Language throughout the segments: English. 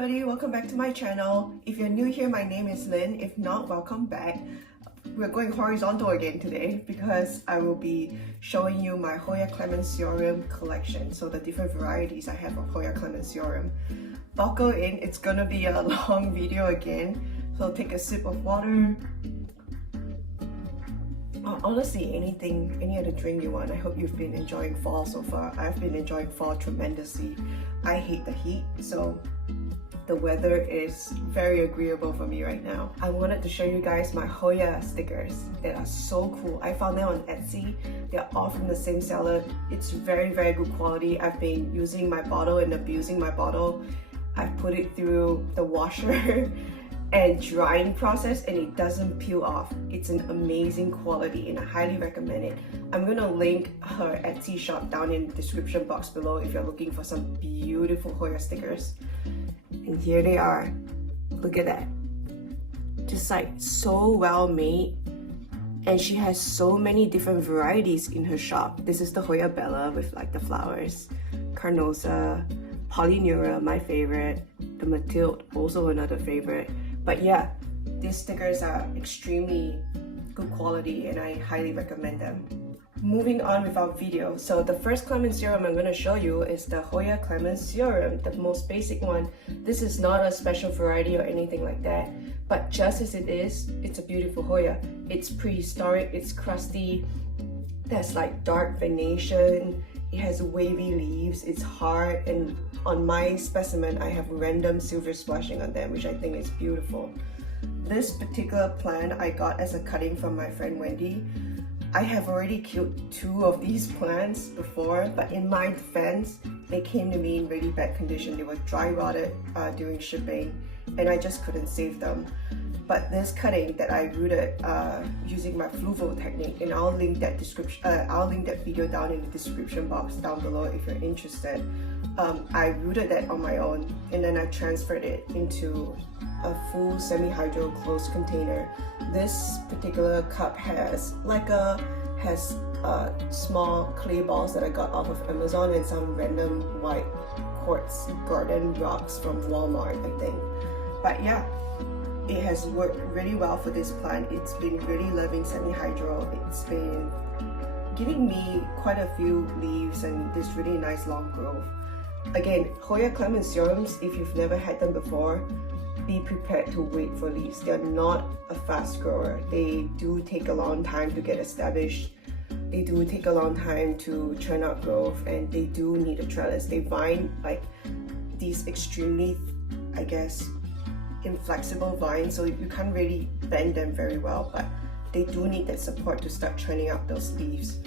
everybody, welcome back to my channel. If you're new here, my name is Lynn. If not, welcome back. We're going horizontal again today because I will be showing you my Hoya clemensiorum collection. So the different varieties I have of Hoya clemensiorum. Buckle in, it's gonna be a long video again. So take a sip of water. Honestly, any other drink you want. I hope you've been enjoying fall so far. I've been enjoying fall tremendously. I hate the heat, so the weather is very agreeable for me right now. I wanted to show you guys my Hoya stickers that are so cool. I found them on Etsy. They're all from the same seller. It's very good quality. I've been using my bottle and abusing my bottle. I've put it through the washer and drying process and it doesn't peel off. It's an amazing quality and I highly recommend it. I'm gonna link her Etsy shop down in the description box below if you're looking for some beautiful Hoya stickers. And here they are. Look at that. Just like so well made. And she has so many different varieties in her shop. This is the Hoya Bella with like the flowers. Carnosa, Polyneura, my favorite. The Mathilde, also another favorite. But yeah, these stickers are extremely good quality and I highly recommend them. Moving on with our video. So the first clemensiorum I'm going to show you is the Hoya clemensiorum, the most basic one. This is not a special variety or anything like that, but just as it is, it's a beautiful Hoya. It's prehistoric, it's crusty, there's like dark venation, it has wavy leaves, it's hard, and on my specimen I have random silver splashing on them, which I think is beautiful. This particular plant I got as a cutting from my friend Wendy. I have already killed 2 of these plants before, but in my defense, they came to me in really bad condition. They were dry rotted during shipping and I just couldn't save them. But this cutting that I rooted using my fluval technique, and I'll link that video down in the description box down below if you're interested. I rooted that on my own and then I transferred it into a full semi-hydro closed container. This particular cup has small clay balls that I got off of Amazon and some random white quartz garden rocks from Walmart, I think. But yeah, it has worked really well for this plant. It's been really loving semi-hydro. It's been giving me quite a few leaves and this really nice long growth. Again, Hoya clemensiorums, if you've never had them before, be prepared to wait for leaves. They're not a fast grower. They do take a long time to get established. They do take a long time to churn out growth and they do need a trellis. They vine like these extremely, I guess, inflexible vines, so you can't really bend them very well, but they do need that support to start churning out those leaves.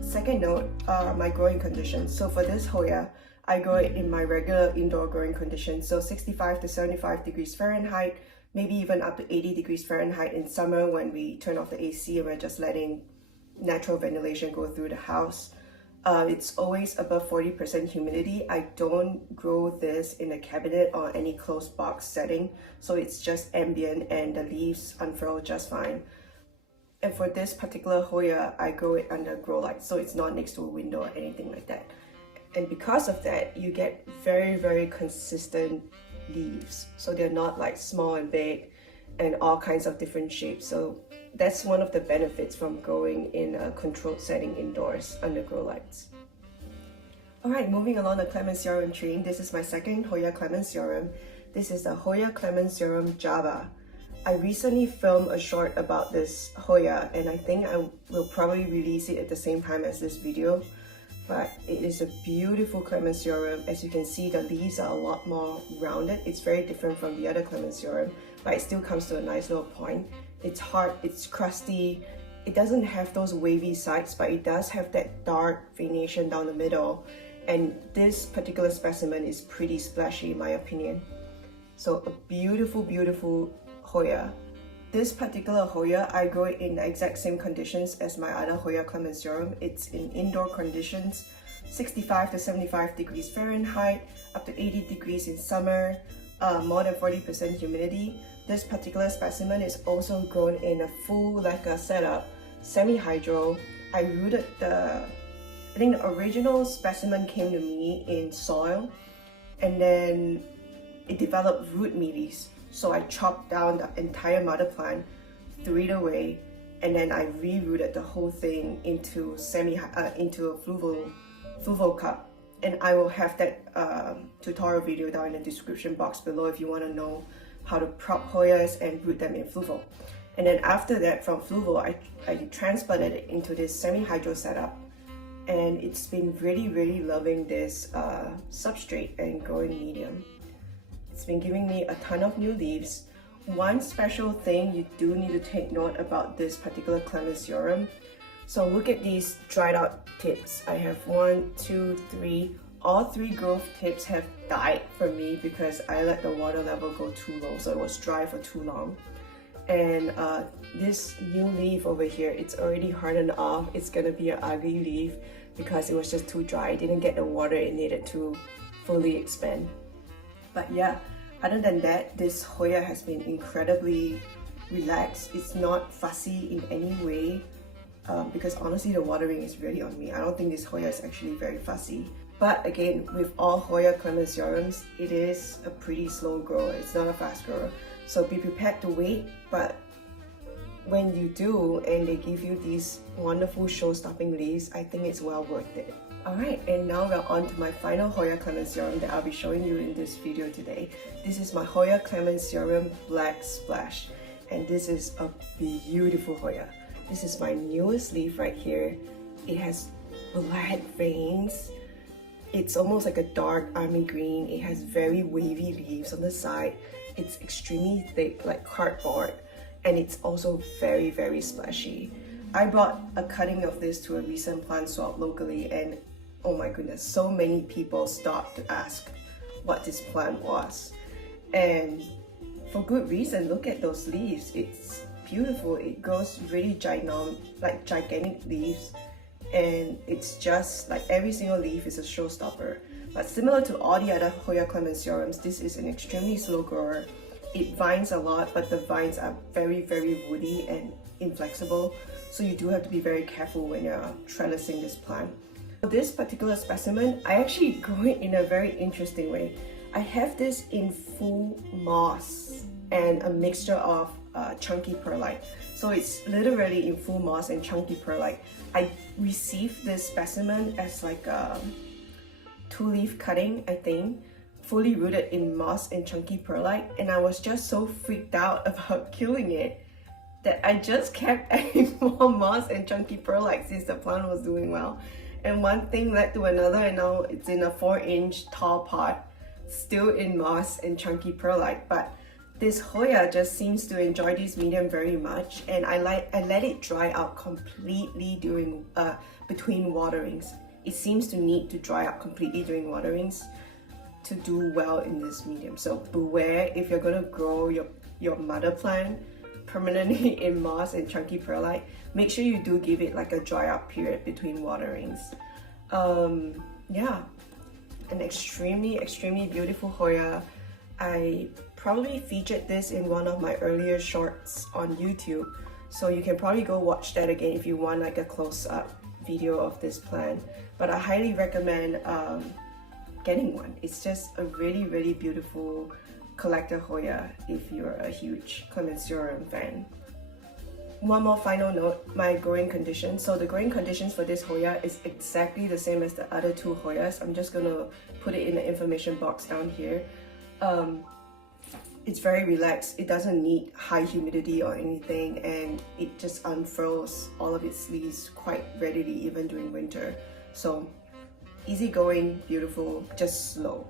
Second note, my growing conditions. So for this Hoya, I grow it in my regular indoor growing conditions, so 65 to 75 degrees Fahrenheit, maybe even up to 80 degrees Fahrenheit in summer when we turn off the AC and we're just letting natural ventilation go through the house. It's always above 40% humidity. I don't grow this in a cabinet or any closed box setting, so it's just ambient and the leaves unfurl just fine. And for this particular Hoya, I grow it under grow light, so it's not next to a window or anything like that. And because of that, you get very consistent leaves. So they're not like small and big and all kinds of different shapes. So that's one of the benefits from growing in a controlled setting indoors under grow lights. Alright, moving along the clemensiorum tree. This is my second Hoya clemensiorum. This is the Hoya clemensiorum Java. I recently filmed a short about this Hoya and I think I will probably release it at the same time as this video. But it is a beautiful clemensiorum. As you can see, the leaves are a lot more rounded. It's very different from the other clemensiorum, but it still comes to a nice little point. It's hard, it's crusty. It doesn't have those wavy sides, but it does have that dark venation down the middle. And this particular specimen is pretty splashy in my opinion. So a beautiful Hoya. This particular Hoya, I grow it in the exact same conditions as my other Hoya clemensiorum. It's in indoor conditions, 65 to 75 degrees Fahrenheit, up to 80 degrees in summer, more than 40% humidity. This particular specimen is also grown in a full leca setup, semi-hydro. I rooted I think the original specimen came to me in soil, and then it developed root meaties. So I chopped down the entire mother plant, threw it away, and then I rerooted the whole thing into into a fluval cup. And I will have that tutorial video down in the description box below if you want to know how to prop Hoyas and root them in fluval. And then after that, from fluval, I transplanted it into this semi-hydro setup. And it's been really loving this substrate and growing medium. It's been giving me a ton of new leaves. One special thing you do need to take note about this particular clemensiorum. So look at these dried out tips. I have 1, 2, 3. All 3 growth tips have died for me because I let the water level go too low, so it was dry for too long. And this new leaf over here, it's already hardened off. It's gonna be an ugly leaf because it was just too dry. It didn't get the water it needed to fully expand. But yeah, other than that, this Hoya has been incredibly relaxed. It's not fussy in any way because honestly the watering is really on me. I don't think this Hoya is actually very fussy. But again, with all Hoya clemensiorums, it is a pretty slow grower. It's not a fast grower. So be prepared to wait, but when you do and they give you these wonderful show-stopping leaves, I think it's well worth it. Alright, and now we're on to my final Hoya clemensiorum that I'll be showing you in this video today. This is my Hoya Black Splash, and this is a beautiful Hoya. This is my newest leaf right here. It has black veins. It's almost like a dark army green. It has very wavy leaves on the side. It's extremely thick, like cardboard, and it's also very splashy. I brought a cutting of this to a recent plant swap locally, and oh my goodness, so many people stopped to ask what this plant was. And for good reason. Look at those leaves. It's beautiful. It grows really gigantic leaves, and it's just like every single leaf is a showstopper. But similar to all the other Hoya clemensiorums, this is an extremely slow grower. It vines a lot, but the vines are very woody and inflexible, so you do have to be very careful when you're trellising this plant. For this particular specimen, I actually grow it in a very interesting way. I have this in full moss and a mixture of chunky perlite. So it's literally in full moss and chunky perlite. I received this specimen as like a 2-leaf cutting, I think, fully rooted in moss and chunky perlite, and I was just so freaked out about killing it that I just kept adding more moss and chunky perlite since the plant was doing well. And one thing led to another, and now it's in a 4-inch tall pot, still in moss and chunky perlite. But this Hoya just seems to enjoy this medium very much, and I let it dry out completely during between waterings. It seems to need to dry out completely during waterings to do well in this medium. So beware if you're gonna grow your mother plant permanently in moss and chunky perlite. Make sure you do give it like a dry out period between waterings. Yeah, an extremely beautiful Hoya. I probably featured this in one of my earlier shorts on YouTube, so you can probably go watch that again if you want like a close-up video of this plant. But I highly recommend getting one. It's just a really beautiful collector Hoya if you're a huge clemensiorum fan. One more final note, my growing conditions. So the growing conditions for this Hoya is exactly the same as the other 2 Hoyas. I'm just gonna put it in the information box down here. It's very relaxed. It doesn't need high humidity or anything, and it just unfurls all of its leaves quite readily even during winter. So easygoing, beautiful, just slow.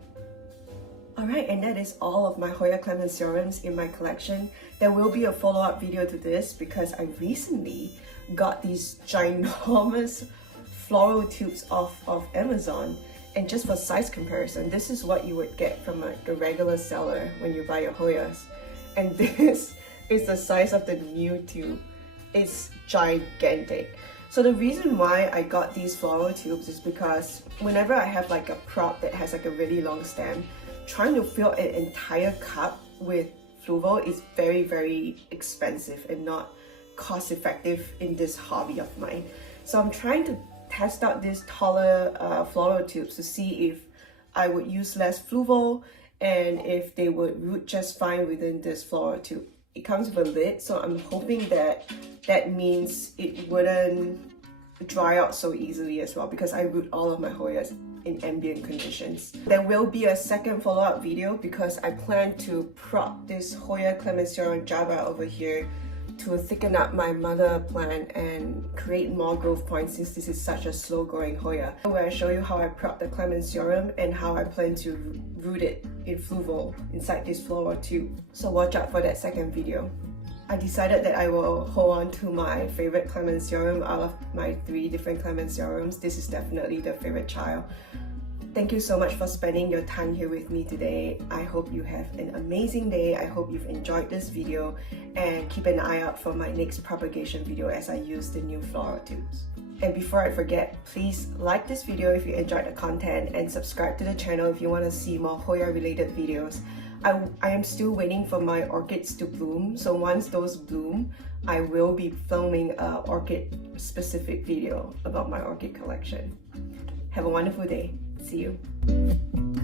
Alright, and that is all of my Hoya clemensiorums in my collection. There will be a follow-up video to this because I recently got these ginormous floral tubes off of Amazon. And just for size comparison, this is what you would get from a regular seller when you buy your Hoyas. And this is the size of the new tube. It's gigantic. So the reason why I got these floral tubes is because whenever I have like a prop that has like a really long stem, trying to fill an entire cup with fluval is very expensive and not cost effective in this hobby of mine. So I'm trying to test out these taller floral tubes to see if I would use less fluval and if they would root just fine within this floral tube. It comes with a lid, so I'm hoping that means it wouldn't dry out so easily as well, because I root all of my Hoyas in ambient conditions. There will be a second follow-up video because I plan to prop this Hoya clemensiorum java over here to thicken up my mother plant and create more growth points, since this is such a slow growing Hoya, where I show you how I prop the clemensiorum and how I plan to root it in fluval inside this floral tube. So watch out for that second video. I decided that I will hold on to my favorite clemensiorum out of my 3 different clemensiorums. This is definitely the favorite child. Thank you so much for spending your time here with me today. I hope you have an amazing day. I hope you've enjoyed this video, and keep an eye out for my next propagation video as I use the new floral tubes. And before I forget, please like this video if you enjoyed the content, and subscribe to the channel if you want to see more Hoya related videos. I am still waiting for my orchids to bloom, so once those bloom, I will be filming an orchid specific video about my orchid collection. Have a wonderful day. See you.